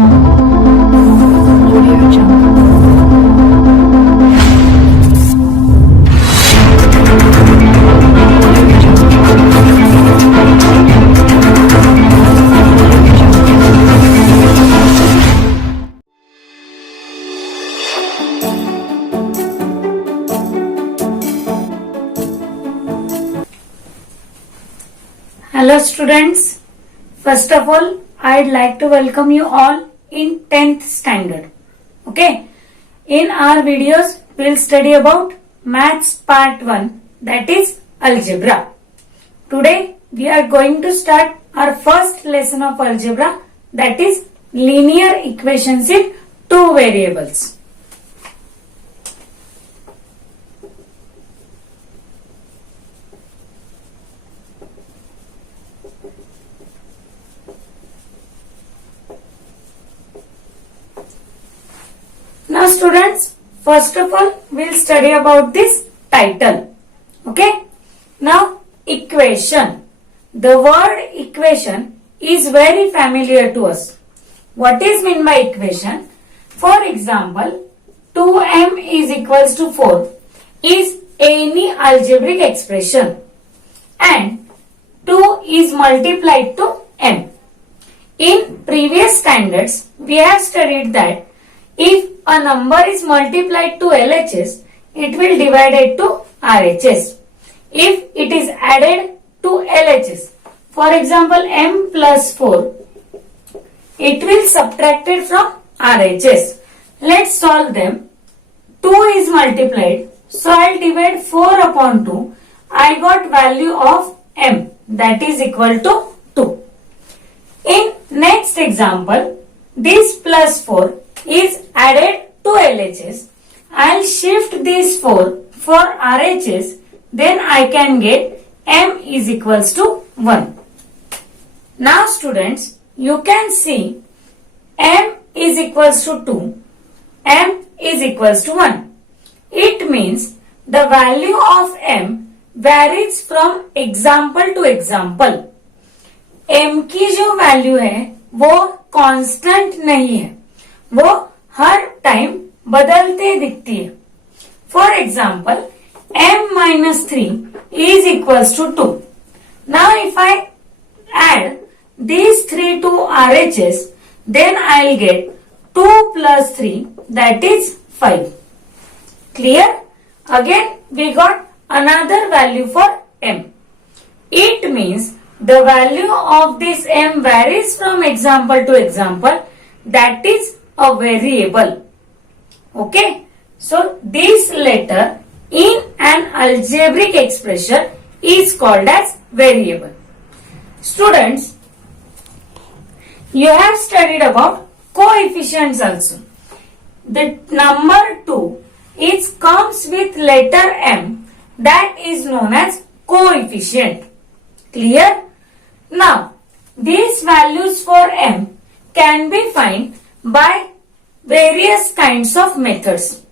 Audio Jungle. Hello students, first of all I'd like to welcome you all in 10th standard. Okay, in our videos we'll study about maths part 1, that is algebra. Today we are going to start our first lesson of algebra, that is linear equations in two variables. Now students, first of all we'll study about this title. Okay. Now equation. The word equation is very familiar to us. What is meant by equation? For example, 2m is equals to 4 is any algebraic expression and 2 is multiplied to m. In previous standards, we have studied that if a number is multiplied to LHS, it will divide it to RHS. If it is added to LHS, for example m plus 4, it will subtracted from RHS. Let's solve them. 2 is multiplied, so I'll divide 4 upon 2. I got value of m, that is equal to 2. In next example, this plus 4 is added to LHS. I'll shift this 4 for RHS, then I can get m is equals to 1. Now students, you can see m is equals to 2, m is equals to 1. It means the value of m varies from example to example. m की जो value है वो constant नहीं है, वो हर time बदलते दिखती है. For example m minus 3 is equals to 2. Now if I add these 3 to RHS, then I'll get 2 plus 3, that is 5. Clear? Again we got another value for m. It means the value of this m varies from example to example, that is a variable. Okay, so this letter in an algebraic expression is called as variable. Students, you have studied about coefficients also. The number 2 comes with letter m, that is known as coefficient. Clear? Now, these values for m can be found by various kinds of methods.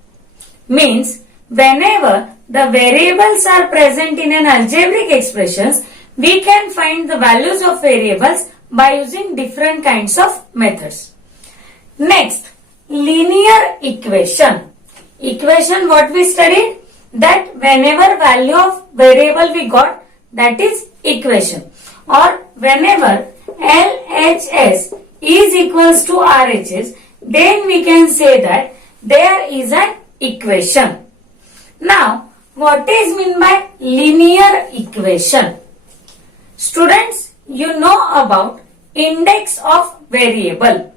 Means, whenever the variables are present in an algebraic expressions, we can find the values of variables by using different kinds of methods. Next, linear equation. Equation what we studied? That whenever value of variable we got, that is equation. Or whenever LHS is equals to RHS, then we can say that there is an equation. Now, what is meant by linear equation? Students, you know about index of variable.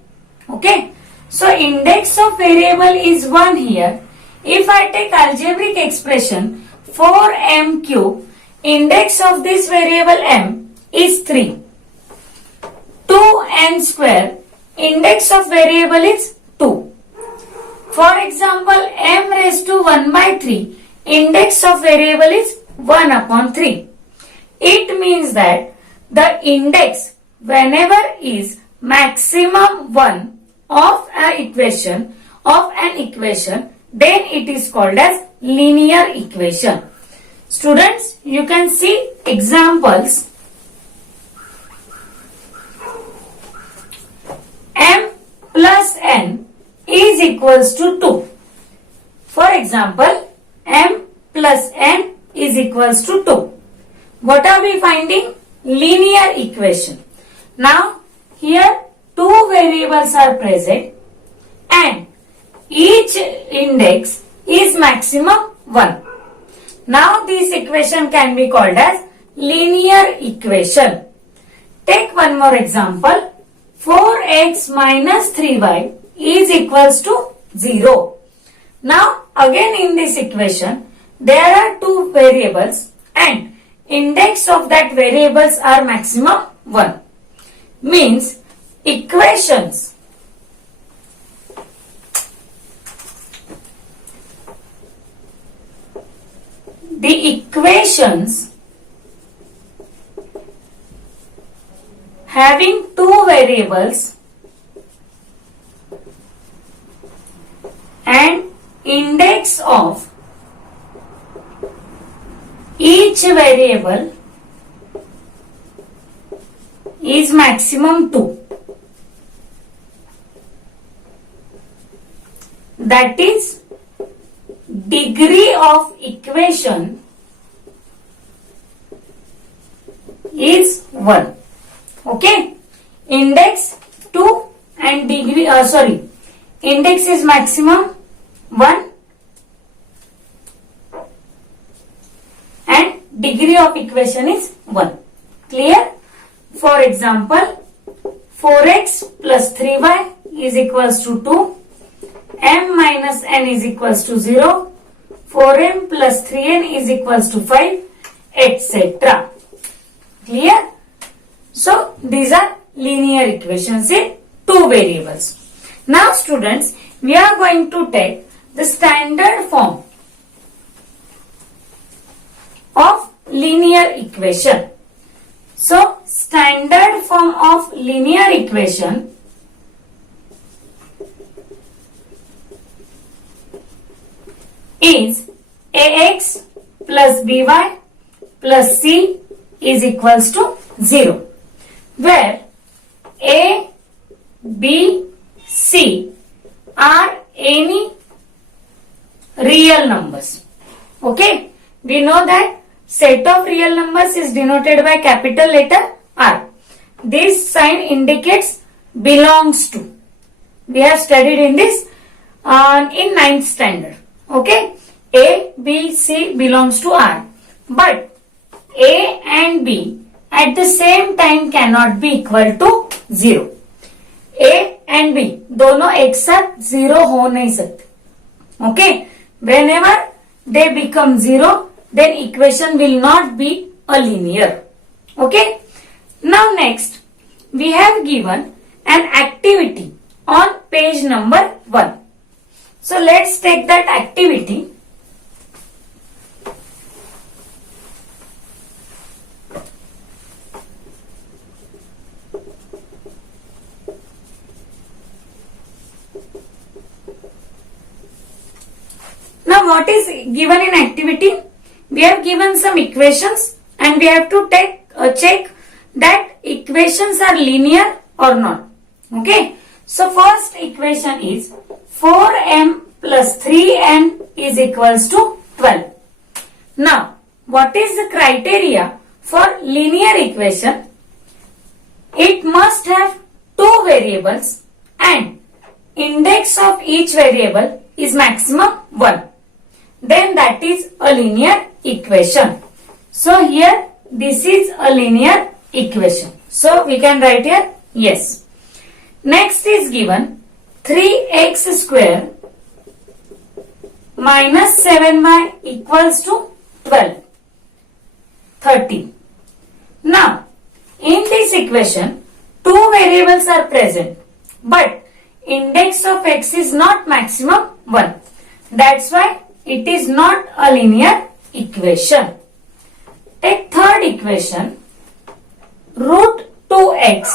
Okay. So, index of variable is 1 here. If I take algebraic expression 4m cube, index of this variable m is 3. 2n square, index of variable is 2. For example, m raised to 1 by 3, index of variable is 1 upon 3. It means that the index whenever is maximum 1 of an equation, then it is called as linear equation. Students, you can see examples. M plus is equals to 2. For example, m plus n is equals to 2. What are we finding? Linear equation. Now, here two variables are present and each index is maximum 1. Now, this equation can be called as linear equation. Take one more example. 4x minus 3y is equals to 0. Now, again in this equation, there are two variables and index of that variables are maximum 1. Means equations having two variables and index of each variable is maximum 2. That is, degree of equation is 1. Okay, index 2 and degree index is maximum 1 and degree of equation is 1. Clear? For example, 4x plus 3y is equals to 2, m minus n is equals to 0, 4m plus 3n is equals to 5, etc. Clear? So, these are linear equations in two variables. Now, students, we are going to take the standard form of linear equation. So, standard form of linear equation is ax plus by plus c is equals to 0, where a, b, c are any real numbers. Okay, we know that set of real numbers is denoted by capital letter R. This sign indicates belongs to. We have studied in this in 9th standard. Okay, A, B, C belongs to R. But A and B at the same time cannot be equal to 0. A and B दोनों एक साथ 0 हो नहीं सकते. Okay, whenever they become 0, then equation will not be a linear. Okay, now next we have given an activity on page number 1. So let's take that activity. Now what is given in activity? We have given some equations and we have to check that equations are linear or not. Okay. So first equation is 4m plus 3n is equals to 12. Now what is the criteria for linear equation? It must have two variables and index of each variable is maximum 1. Then that is a linear equation. So here this is a linear equation. So we can write here yes. Next is given 3x square minus 7y equals to 12. 30. Now in this equation two variables are present but index of x is not maximum 1. That's why it is not a linear equation. Take third equation, root 2x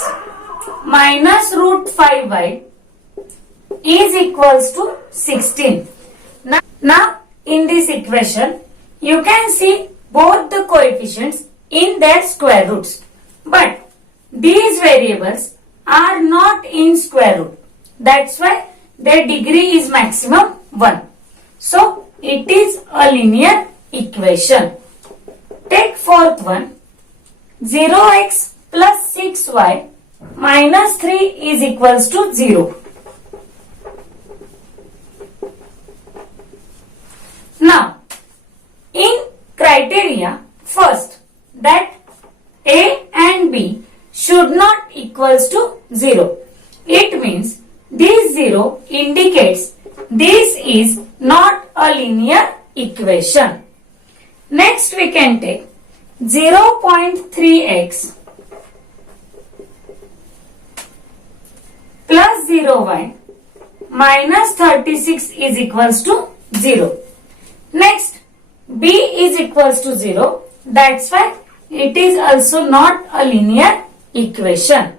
minus root 5y is equals to 16. Now in this equation you can see both the coefficients in their square roots, but these variables are not in square root. That's why their degree is maximum 1. So it is a linear equation. Take fourth one. 0x plus 6y minus 3 is equals to 0. Now, in criteria, first that a and b should not equals to 0. It means this 0 indicates this is not a linear equation. Next we can take 0.3x plus 0y minus 36 is equals to 0. Next, b is equals to 0. That's why it is also not a linear equation.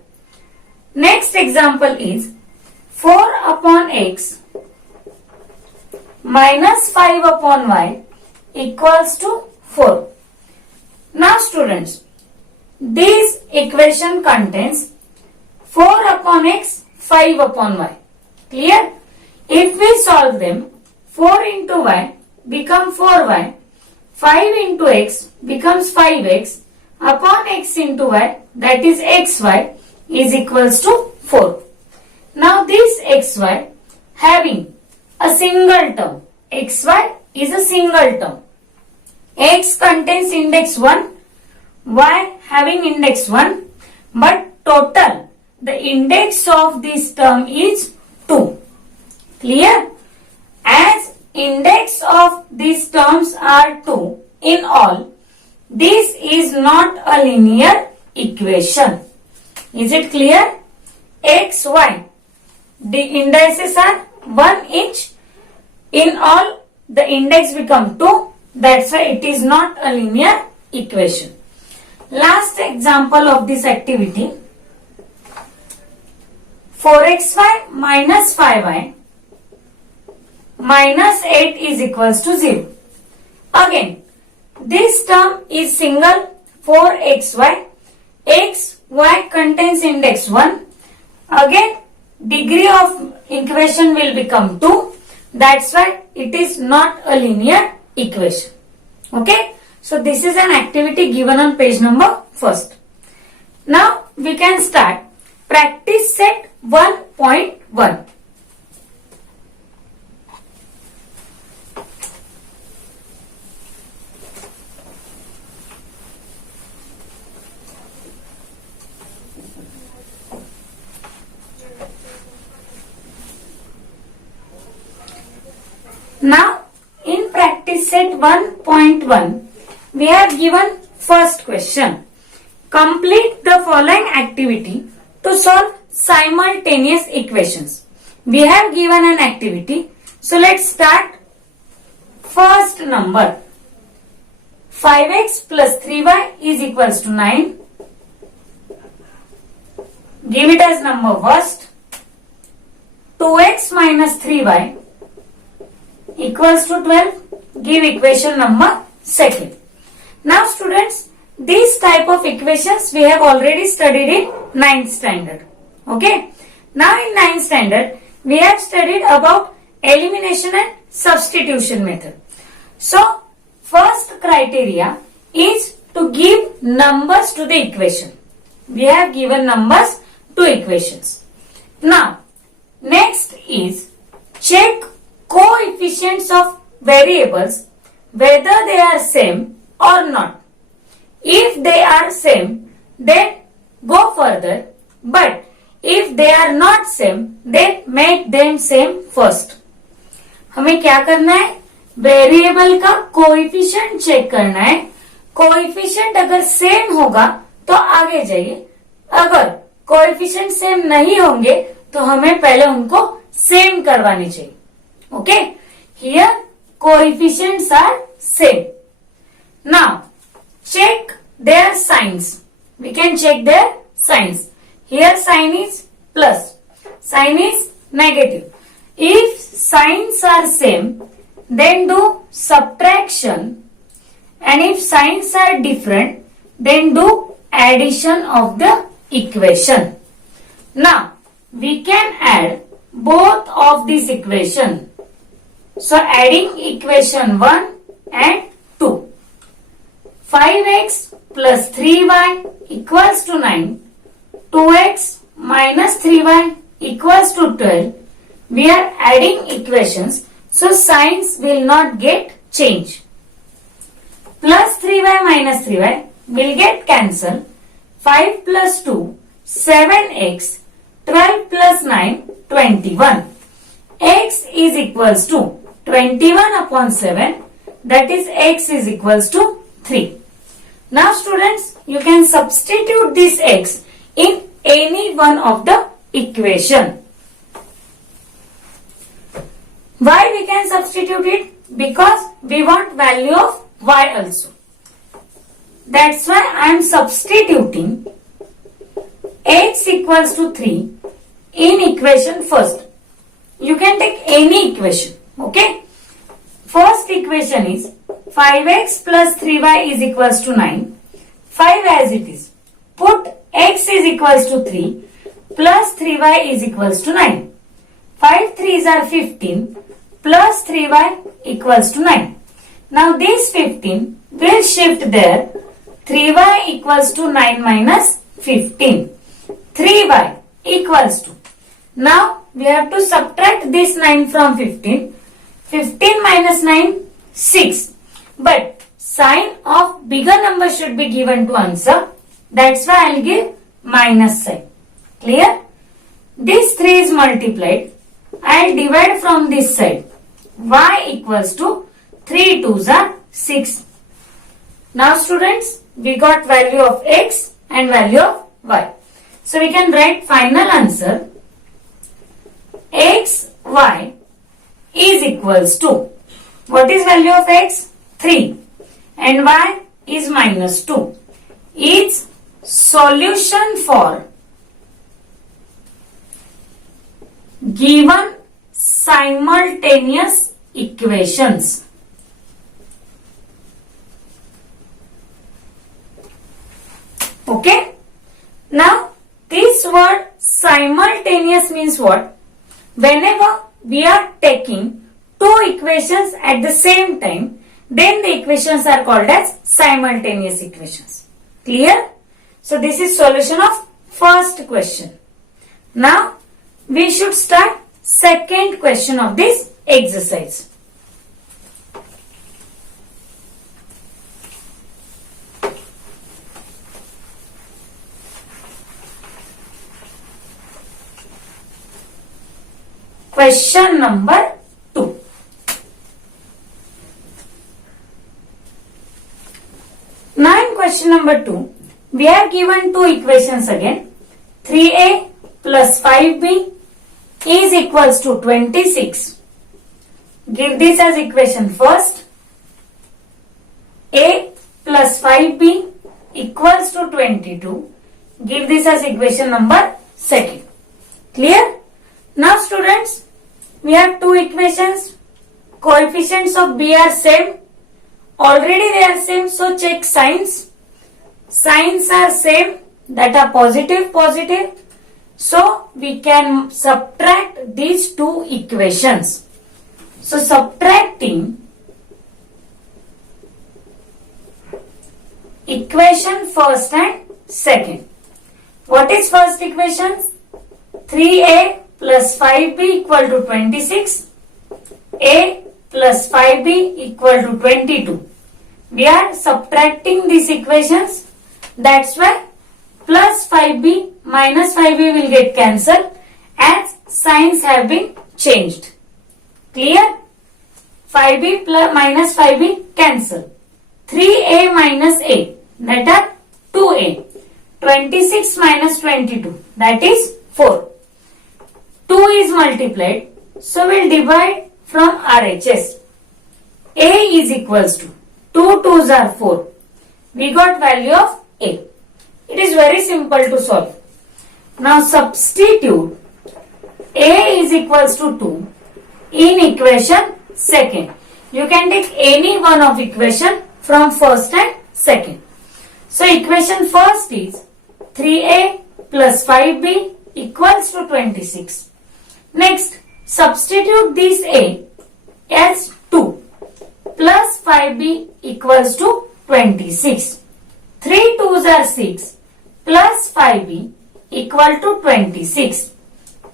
Next example is 4 upon x minus 5 upon y equals to 4. Now students, this equation contains 4 upon x, 5 upon y. Clear? If we solve them, 4 into y become 4y, 5 into x becomes 5x, upon x into y, that is xy, is equals to 4. Now this xy having a single term, xy is a single term. X contains index 1, y having index 1, but total the index of this term is 2. Clear? As index of these terms are 2 in all, this is not a linear equation. Is it clear? X, y. The indices are 1 each. In all, the index become 2. That's why it is not a linear equation. Last example of this activity. 4xy minus 5y minus 8 is equals to 0. Again, this term is single 4xy. X, y contains index 1. Again, degree of equation will become 2. That's why it is not a linear equation. Okay. So this is an activity given on page number 1. Now we can start practice set 1.1. Now, in practice set 1.1, we have given first question. Complete the following activity to solve simultaneous equations. We have given an activity. So, let's start. First number. 5x plus 3y is equals to 9. Give it as number first. 2x minus 3y equals to 12. Give equation number second. Now students, these type of equations we have already studied in 9th standard. Okay. Now in 9th standard, we have studied about elimination and substitution method. So, first criteria is to give numbers to the equation. We have given numbers to equations. Now, next is check coefficients of variables whether they are same or not. If they are same, then go further, but if they are not same, then make them same first. हमें क्या करना है? Variable का coefficient check करना है. Coefficient अगर same होगा तो आगे जाइए. अगर कोएफिशिएंट सेम नहीं होंगे तो हमें पहले उनको सेम करवानी चाहिए. Okay, here coefficients are same. Now, check their signs. We can check their signs. Here sign is plus, sign is negative. If signs are same, then do subtraction, and if signs are different, then do addition of the equation. Now, we can add both of this equation. So adding equation 1 and 2. 5x plus 3y equals to 9. 2x minus 3y equals to 12. We are adding equations, so signs will not get changed. Plus 3y minus 3y will get cancelled. 5 plus 2, 7x, 12 plus 9, 21. X is equals to 21 upon 7, that is x is equals to 3. Now students, you can substitute this x in any one of the equation. Why we can substitute it? Because we want value of y also. That's why I am substituting x equals to 3 in equation first. You can take any equation. Okay. First equation is 5x plus 3y is equals to 9. 5 as it is. Put x is equals to 3 plus 3y is equals to 9. 5 3s are 15 plus 3y equals to 9. Now this 15 will shift there. 3y equals to 9 minus 15. 3y equals to. Now we have to subtract this 9 from 15. 15 minus 9, 6. But sign of bigger number should be given to answer. That's why I'll give minus sign. Clear? This 3 is multiplied. I'll divide from this side. Y equals to 3 2s are 6. Now students, we got value of x and value of y. So we can write final answer. X, y is equals to, what is value of x? 3 and y is minus 2. Is solution for given simultaneous equations. Okay. Now this word simultaneous means what? Whenever we are taking two equations at the same time, then the equations are called as simultaneous equations. Clear? So this is solution of first question. Now we should start second question of this exercise. Question number 2. Now in question number 2, we are given two equations again. 3a plus 5b is equals to 26. Give this as equation first. A plus 5b equals to 22. Give this as equation number second. Clear? Now students, we have two equations. Coefficients of b are same. Already they are same, so check signs. Signs are same, that are positive, positive. So we can subtract these two equations. So subtracting equation first and second. What is first equation? 3a plus 5b equal to 26. A plus 5b equal to 22. We are subtracting these equations. That's why plus 5b minus 5b will get cancelled as signs have been changed. Clear? 5b plus minus 5b cancel. 3a minus a, that are 2a. 26 minus 22, that is 4. 2 is multiplied, so we'll divide from RHS. A is equals to 2 2s are 4. We got value of A. It is very simple to solve. Now substitute A is equals to 2 in equation second. You can take any one of equation from first and second. So equation first is 3a plus 5b equals to 26. Next, substitute this A as 2 plus 5B equals to 26. 3 2s are 6 plus 5B equal to 26.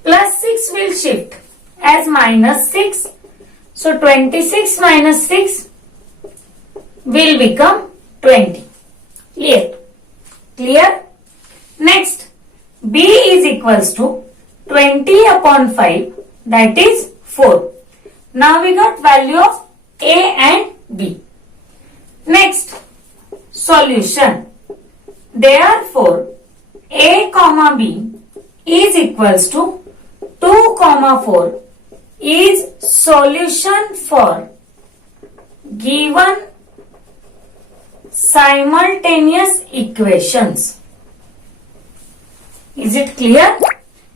Plus 6 will shift as minus 6. So 26 minus 6 will become 20. Clear? Clear? Next, B is equals to 20 upon 5, that is 4. Now we got value of A and B. Next, solution. Therefore, A comma B is equals to 2 comma 4 is solution for given simultaneous equations. Is it clear?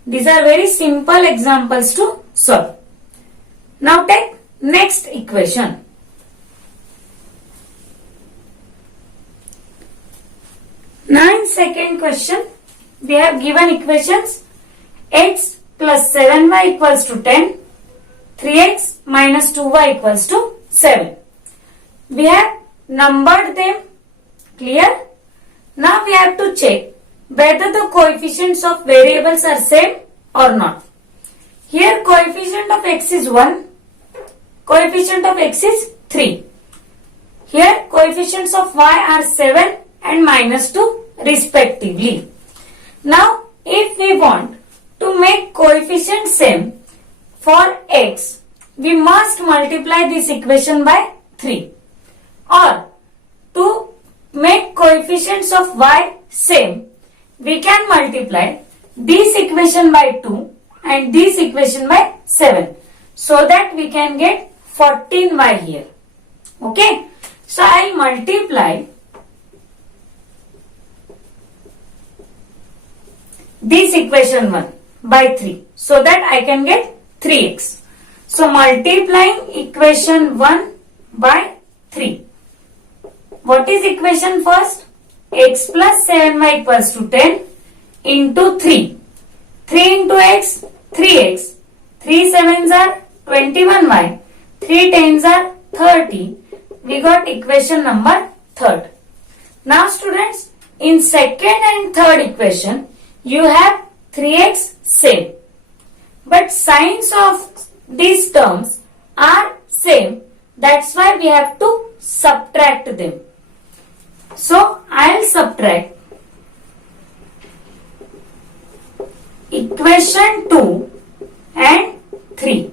These are very simple examples to solve. Now take next equation. Now in second question, we have given equations x plus 7y equals to 10, 3x minus 2y equals to 7. We have numbered them. Clear? Now we have to check whether the coefficients of variables are same or not. Here coefficient of x is 1, coefficient of x is 3. Here coefficients of y are 7 and minus 2 respectively. Now if we want to make coefficient same for x, we must multiply this equation by 3. Or to make coefficients of y same, we can multiply this equation by 2 and this equation by 7, so that we can get 14y here. Okay. So I will multiply this equation 1 by 3, so that I can get 3x. So multiplying equation 1 by 3. What is equation first? X plus 7y equals to 10 into 3. 3 into x, 3x. 3 sevens are 21y. 3 tens are 30. We got equation number third. Now students, in second and third equation, you have 3x same. But signs of these terms are same. That's why we have to subtract them. So I'll subtract equation 2 and 3.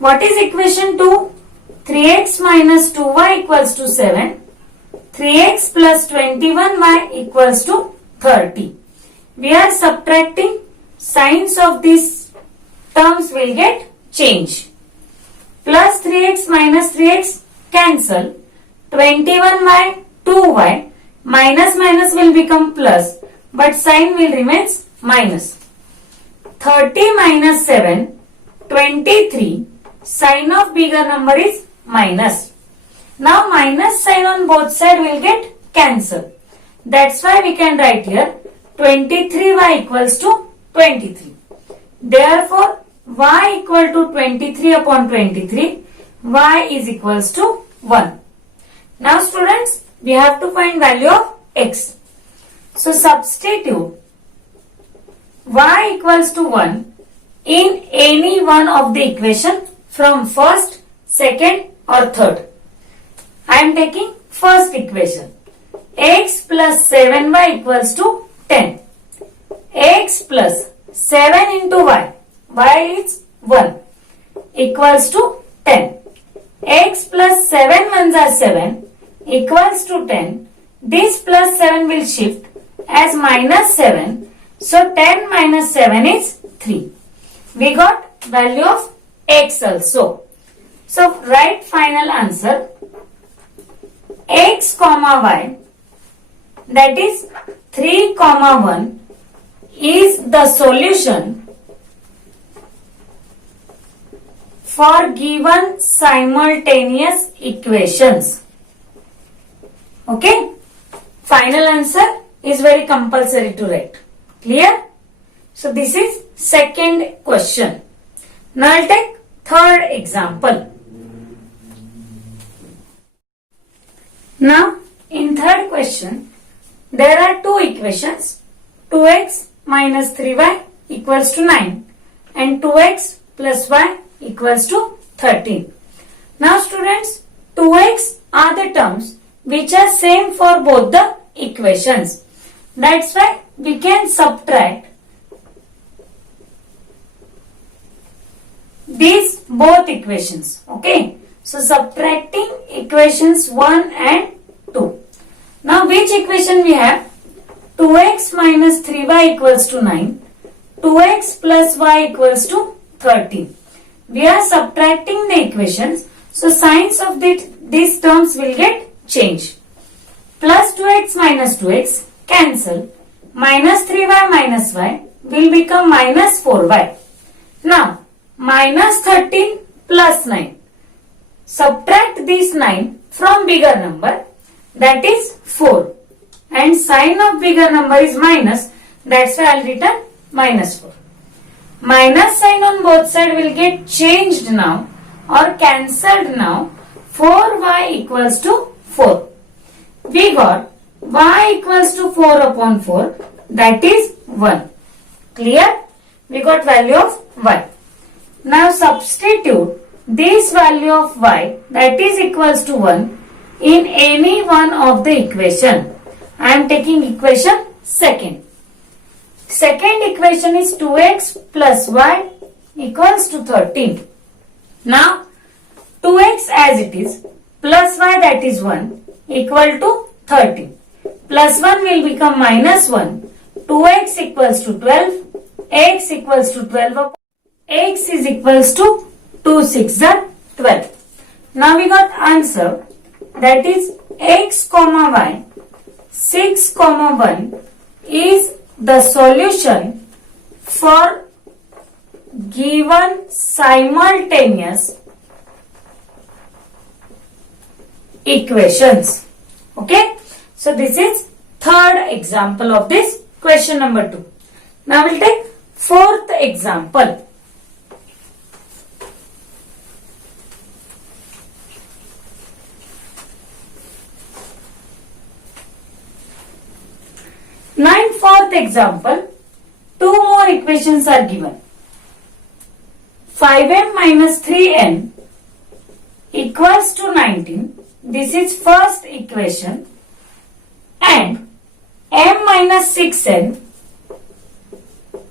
What is equation 2? 3x minus 2y equals to 7. 3x plus 21y equals to 30. We are subtracting, signs of these terms will get changed. Plus 3x minus 3x cancel. 21y 2y, minus minus will become plus, but sign will remain minus. 30 minus 7, 23, sign of bigger number is minus. Now minus sign on both sides will get cancelled. That's why we can write here 23y equals to 23. Therefore, y equal to 23 upon 23, y is equals to 1. Now students, we have to find value of x. So substitute y equals to 1 in any one of the equation from first, second or third. I am taking first equation. X plus 7y equals to 10. X plus 7 into y, y is 1, equals to 10. X plus 7 ones are 7 equals to 10. This plus 7 will shift as minus 7. So 10 minus 7 is 3. We got value of x also. So write final answer. X comma y, that is 3 comma 1, is the solution for given simultaneous equations. Okay. Final answer is very compulsory to write. Clear? So this is second question. Now I'll take third example. Now in third question, there are two equations, 2x minus 3y equals to 9 and 2x plus y equals to 13. Now students, 2x are the terms which are same for both the equations. That's why we can subtract these both equations. Okay. So subtracting equations 1 and 2. Now which equation we have? 2x minus 3y equals to 9. 2x plus y equals to 13. We are subtracting the equations. So signs of these terms will get changed. Plus 2x minus 2x cancel. Minus 3y minus y will become minus 4y. Now minus 13 plus 9. Subtract this 9 from bigger number, that is 4. And sign of bigger number is minus, that's why I will written minus 4. Minus sign on both sides will get changed now or cancelled now. 4y equals to 4. We got y equals to 4 upon 4, that is 1. Clear? We got value of y. Now substitute this value of y, that is equals to 1, in any one of the equation. I am taking equation second. Second equation is 2x plus y equals to 13. Now 2x as it is plus y, that is 1, equal to 13. Plus 1 will become minus 1. 2x equals to 12. X equals to 12. X is equals to 2 6 are 12. Now we got answer, that is x comma y 6 comma 1 is the solution for given simultaneous equations. Okay. So this is third example of this question number 2. Now we'll take fourth example. Now in fourth example, two more equations are given. 5m minus 3n equals to 19. This is first equation. And m minus 6n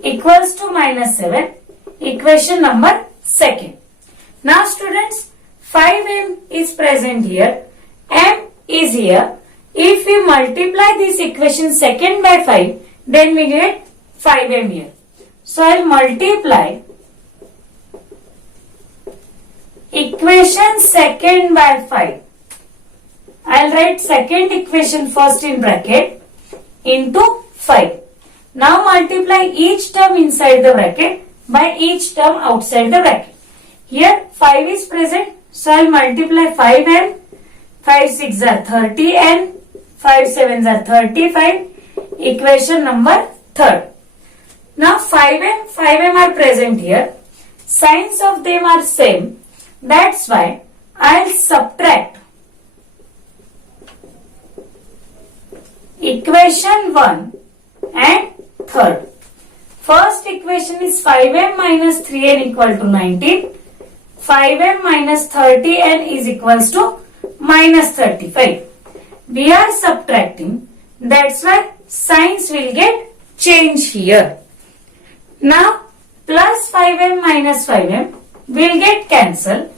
equals to minus 7. Equation number second. Now students, 5m is present here. M is here. If we multiply this equation second by 5, then we get 5m here. So I will multiply equation second by 5. I will write second equation first in bracket into 5. Now multiply each term inside the bracket by each term outside the bracket. Here 5 is present, so I will multiply 5m. 5 6 are 30n. 5 7s are 35. Equation number third. Now 5m are present here. Signs of them are same. That's why I'll subtract equation 1 and third. First equation is 5m minus 3n equal to 19. 5m minus 30n is equals to minus 35. We are subtracting, that's why signs will get changed here. Now plus 5m minus 5m will get cancelled.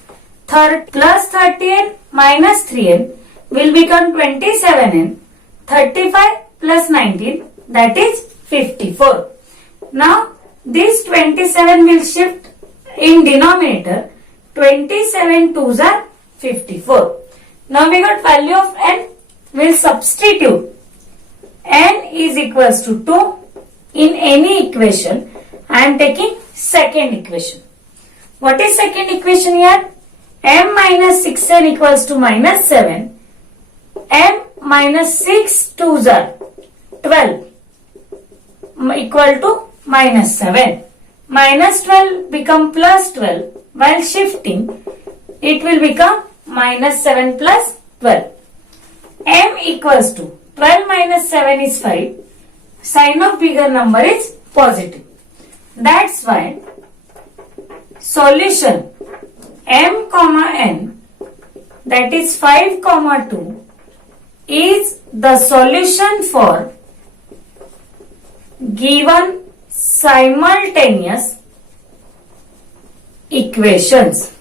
Plus 30n minus 3n will become 27n. 35 plus 19, that is 54. Now this 27 will shift in denominator. 27 2s are 54. Now we got value of n. We'll substitute n is equals to 2 in any equation. I am taking second equation. What is second equation here? M minus 6n equals to minus 7. M minus 6 2s are 12 equal to minus 7. minus 12 become plus 12. While shifting, it will become minus 7 plus 12. M equals to 12 minus 7 is 5. Sign of bigger number is positive. That's why solution M comma N, that is 5 comma 2, is the solution for given simultaneous equations.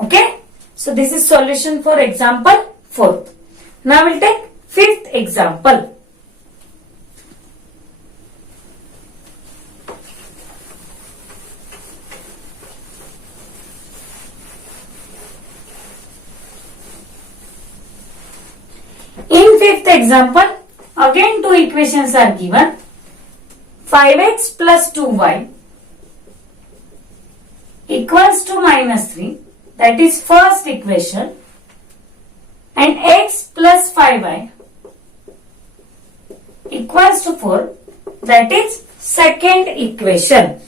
Okay, so this is solution for example 4th. Now we'll take 5th example. In 5th example, again two equations are given. 5x plus 2y equals to minus 3, that is first equation, and x plus 5y equals to 4, that is second equation.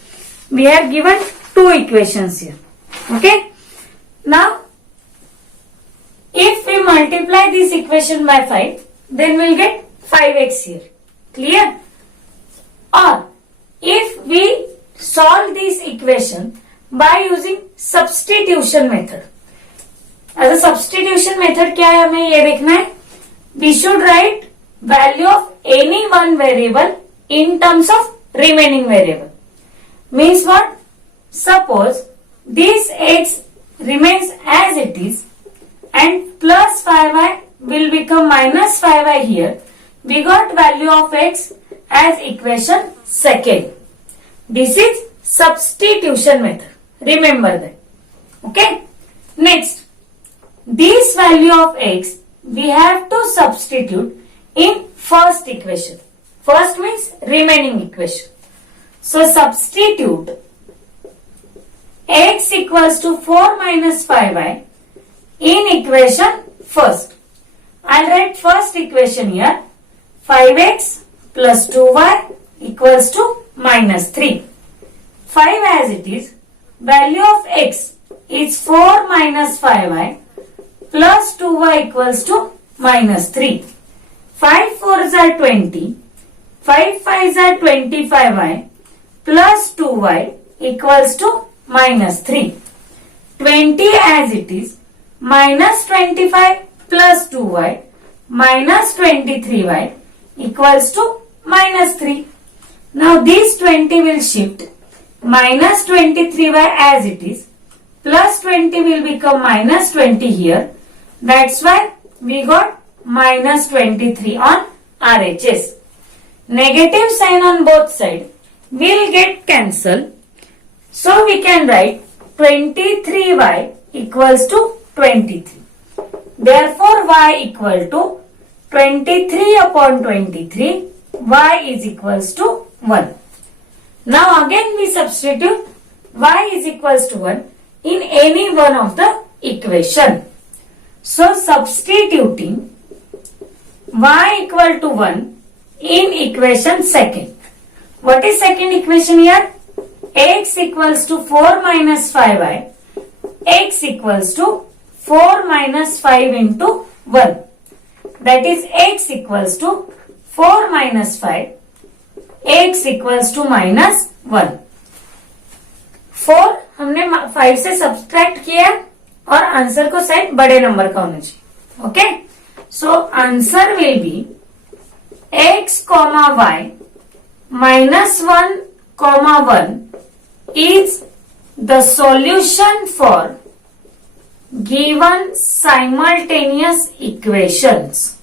We have given two equations here. Okay. Now, if we multiply this equation by 5, then we'll get 5x here. Clear? Or if we solve this equation by using substitution method. As a substitution method क्या है हमें ये देखना है. We should write value of any one variable in terms of remaining variable. Means what? Suppose this x remains as it is and plus 5y will become minus 5y here. We got value of x as equation second. This is substitution method. Remember that. Okay. Next, this value of x we have to substitute in first equation. First means remaining equation. So substitute x equals to 4 minus 5y in equation first. I'll write first equation here. 5x plus 2y equals to minus 3. 5 as it is. Value of x is 4 minus 5y plus 2y equals to minus 3. 5 4s are 20. 5 5s are 25y plus 2y equals to minus 3. 20 as it is. Minus 25 plus 2y minus 23y equals to minus 3. Now these 20 will shift. Minus 23y as it is. Plus 20 will become minus 20 here. That's why we got minus 23 on RHS. Negative sign on both sides will get cancelled. So we can write 23y equals to 23. Therefore, y equal to 23 upon 23. Y is equals to 1. Now again we substitute y is equals to 1 in any one of the equation. So substituting y equal to 1 in equation second. What is second equation here? X equals to 4 minus 5y. X equals to 4 minus 5 into 1. That is x equals to 4 minus 5. X equals to minus 1. 4 हमने 5 से subtract किया और answer को side बड़े number का होना चाहिए. Okay, so answer will be x comma y minus 1 comma 1 is the solution for given simultaneous equations.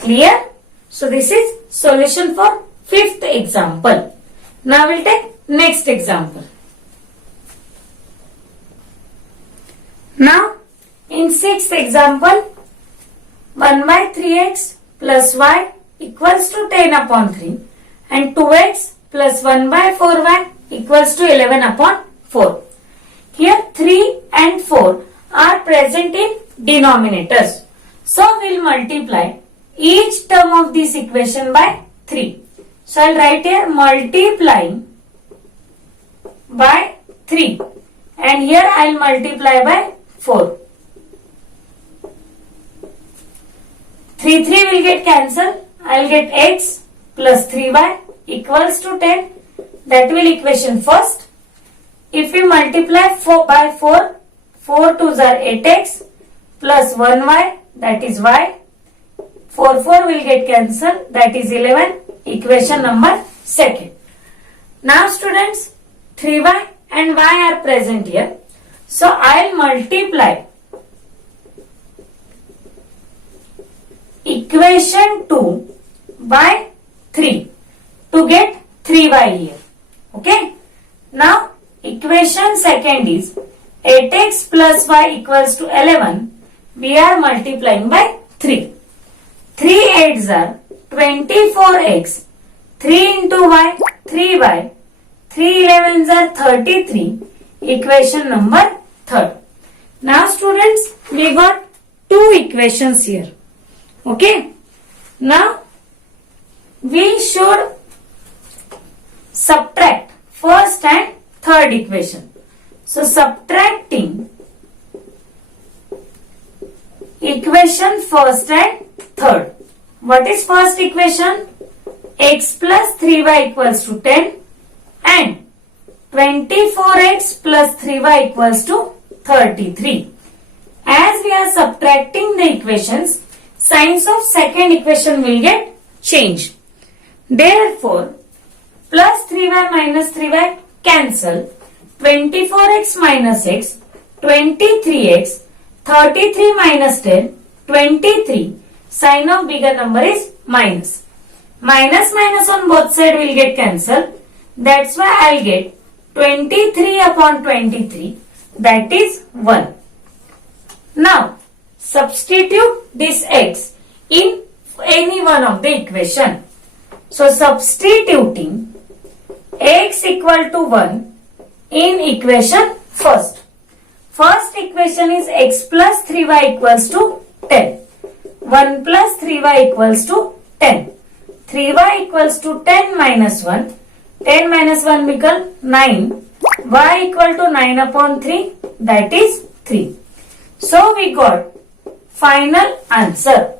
Clear? So this is solution for 5th example. Now we'll take next example. Now in 6th example, 1 by 3x plus y equals to 10 upon 3 and 2x plus 1 by 4y equals to 11 upon 4. Here 3 and 4 are present in denominators. So we'll multiply each term of this equation by 3. So I'll write here multiplying by 3 and here I'll multiply by 4. 3 will get cancelled. I'll get x plus 3y equals to 10. That will equation first. If we multiply 4 by 4, 4 2s are 8x plus 1y, that is y. 4 will get cancelled, that is 11. Equation number second. Now students, 3y and y are present here. So I'll multiply equation 2 by 3 to get 3y here. Okay. Now equation second is 8x plus y equals to 11. We are multiplying by 3. 3 8s are 24x. 3 into y, 3y. 3 11s are 33. Equation number third. Now students, we got two equations here. Okay. Now we should subtract first and third equation. So subtracting equation first and third. What is first equation? X plus 3y equals to 10 and 24x plus 3y equals to 33. As we are subtracting the equations, signs of second equation will get changed. Therefore, plus 3y minus 3y cancel. 24x minus x, 23x, 33 minus 10, 23. Sign of bigger number is minus. Minus minus on both sides will get cancelled. That's why I'll get 23 upon 23. That is 1. Now, substitute this x in any one of the equation. So, substituting x equal to 1 in equation first. First equation is x plus 3y equals to 10. 1 plus 3y equals to 10. 3y equals to 10 minus 1. 10 minus 1 becomes 9. Y equal to 9 upon 3. That is 3. So we got final answer.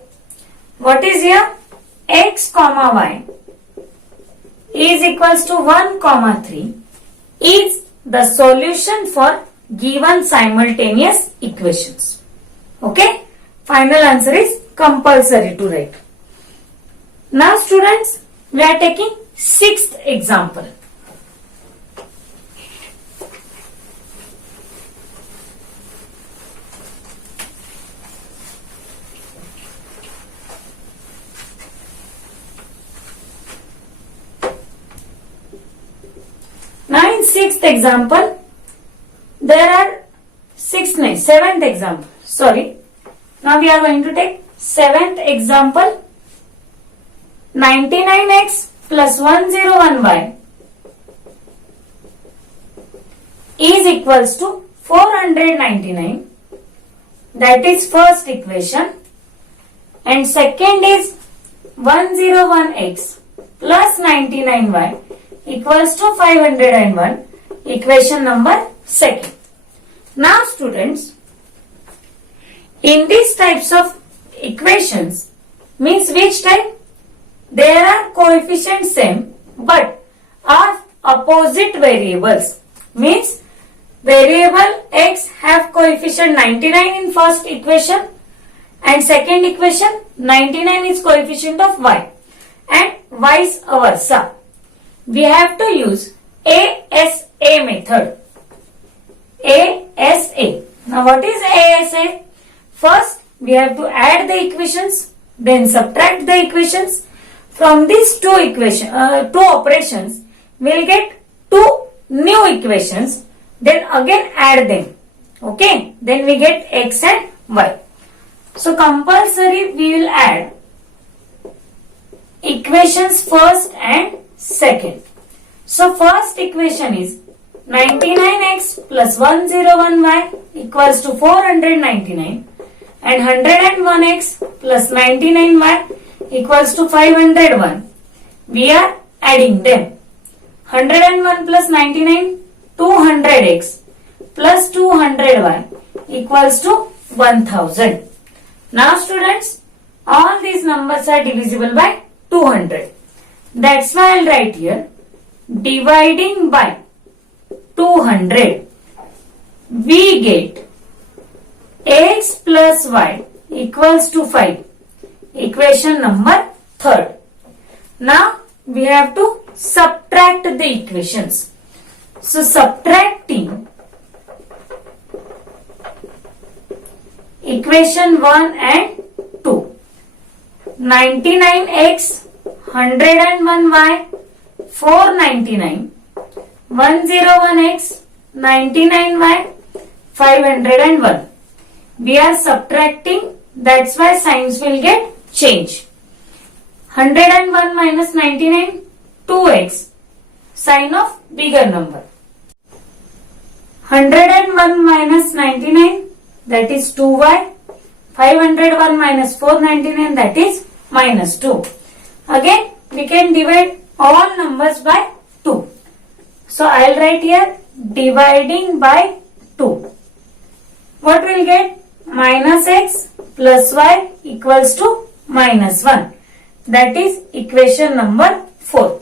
What is here? X comma y is equals to 1 comma 3 is the solution for given simultaneous equations. Okay? Final answer is compulsory to write. Now students, we are taking 6th example. Now in 6th example, there are 7th example. Sorry. Now we are going to take 7th example. 99x plus 101y is equals to 499. That is first equation. And second is 101x plus 99y equals to 501. Equation number second. Now students, in these types of equations, means which type? There are coefficients same but are opposite variables. Means variable x have coefficient 99 in first equation and second equation 99 is coefficient of y and vice versa. We have to use ASA method. ASA. Now what is ASA? First we have to add the equations, then subtract the equations. From these two operations, we will get two new equations, then again add them. Okay, then we get x and y. So compulsory we will add equations first and second. So first equation is 99x plus 101y equals to 499 and 101x plus 99y equals to 501. We are adding them. 101 plus 99, 200x plus 200y equals to 1000. Now students, all these numbers are divisible by 200. That's why I'll write here, dividing by 200, we get x plus y equals to 5. Equation number 3. Now we have to subtract the equations. So subtracting equation 1 and 2. 99x, 101y, 499. 101x, 99y, 501. We are subtracting, that's why signs will get changed. 101 minus 99, 2x, sign of bigger number. 101 minus 99, that is 2y. 501 minus 499, that is minus 2. Again, we can divide all numbers by 2. So, I will write here dividing by 2. What will get? Minus x plus y equals to minus 1. That is equation number 4.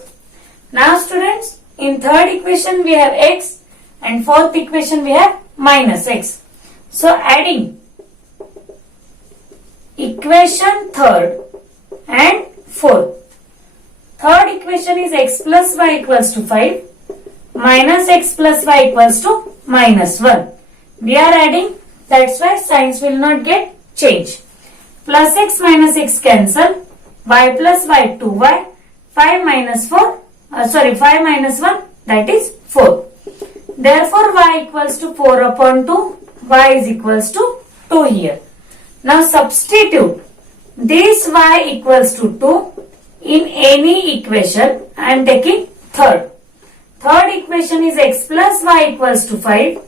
Now students, in third equation we have x and fourth equation we have minus x. So adding equation third and fourth. Third equation is x plus y equals to 5 minus x plus y equals to minus 1. We are adding, that's why signs will not get changed. Plus x minus x cancel, y plus y 2y, 5 minus 1, that is 4. Therefore y equals to 4 upon 2, y is equals to 2 here. Now substitute this y equals to 2 in any equation. I am taking third. Third equation is x plus y equals to 5.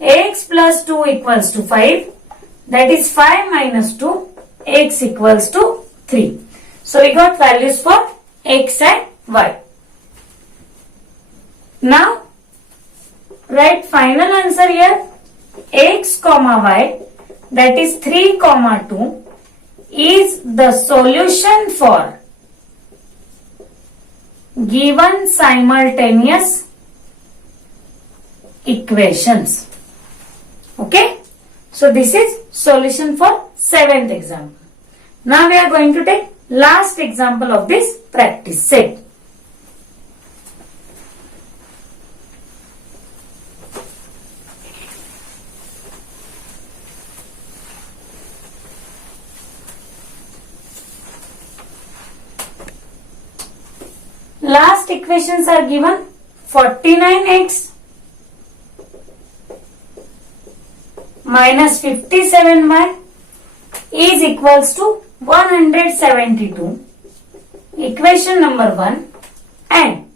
X plus 2 equals to 5. That is 5 minus 2. X equals to 3. So we got values for x and y. Now write final answer here. X comma y, that is 3 comma 2, is the solution for given simultaneous equations. Okay. So this is solution for 7th example. Now we are going to take last example of this practice set. Last equations are given. 49x minus 57y is equals to 172. Equation number 1. And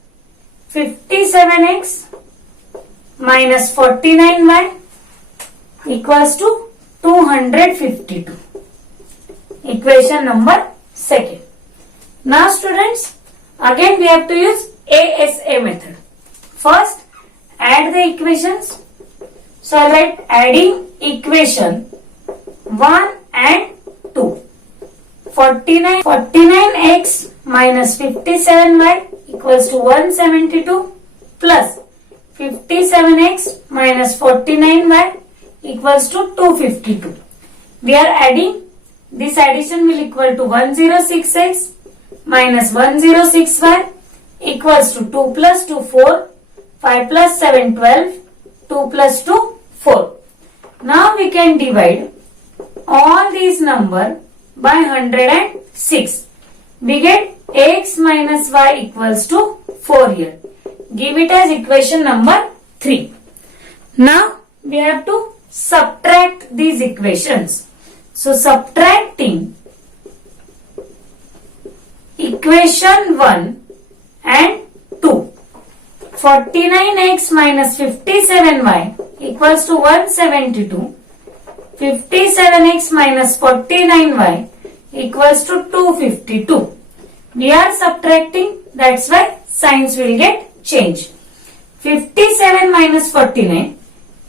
57x minus 49y equals to 252. Equation number 2. Now students, again we have to use ASA method. First, add the equations. So I write adding equation 1 and 2. 49x minus 57y equals to 172 plus 57x minus 49y equals to 252. We are adding, this addition will equal to 106x minus 106y equals to 2 plus 2 4, 5 plus 7 12, 2 plus 2 4. Now we can divide all these numbers by 106. We get x minus y equals to 4 here. Give it as equation number 3. Now we have to subtract these equations. So subtracting equation 1 and 2. 49x minus 57y equals to 172. 57x minus 49y equals to 252. We are subtracting, that's why signs will get changed. 57 minus 49,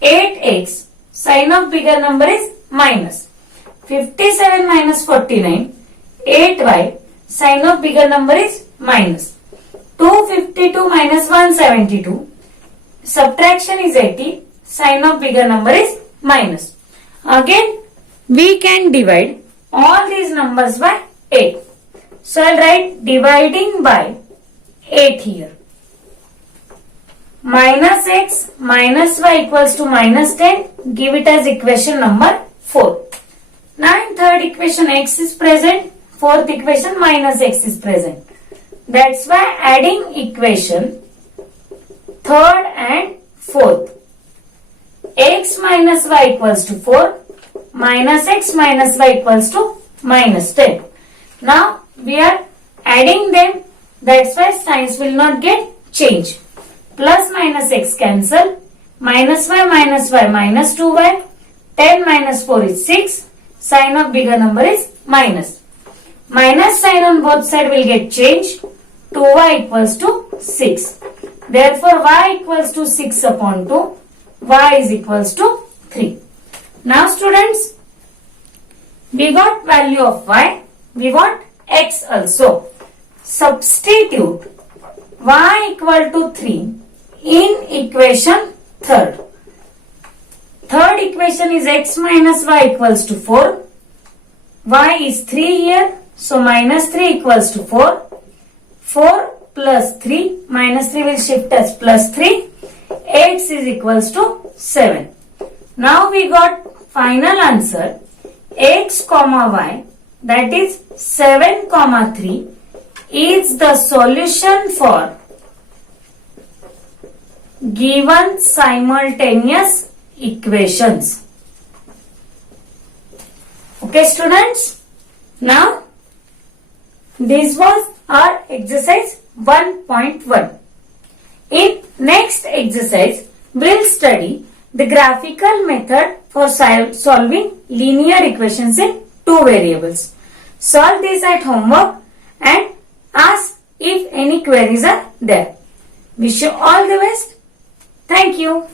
8x, sign of bigger number is minus. 57 minus 49, 8y, sign of bigger number is minus. 252 minus 172, subtraction is 80, sign of bigger number is minus. Again, we can divide all these numbers by 8. So I'll write dividing by 8 here. Minus x minus y equals to minus 10. Give it as equation number 4. Now in third equation x is present. Fourth equation minus x is present. That's why adding equation third and fourth. X minus y equals to 4. Minus x minus y equals to minus 10. Now we are adding them. That's why signs will not get changed. Plus minus x cancel. Minus y minus 2y. 10 minus 4 is 6. Sign of bigger number is minus. Minus sign on both sides will get changed. 2y equals to 6. Therefore y equals to 6 upon 2. Y is equals to 3. Now students, we got value of y. We want x also. Substitute y equal to 3 in equation third. Third equation is x minus y equals to 4. Y is 3 here. So minus 3 equals to 4. 4 plus 3. Minus 3 will shift as plus 3. X is equals to 7. Now we got final answer. X comma y, that is 7 comma 3, is the solution for given simultaneous equations. Okay students, now this was our exercise 1.1. In next exercise, we'll study the graphical method for solving linear equations in two variables. Solve this at homework and ask if any queries are there. Wish you all the best. Thank you.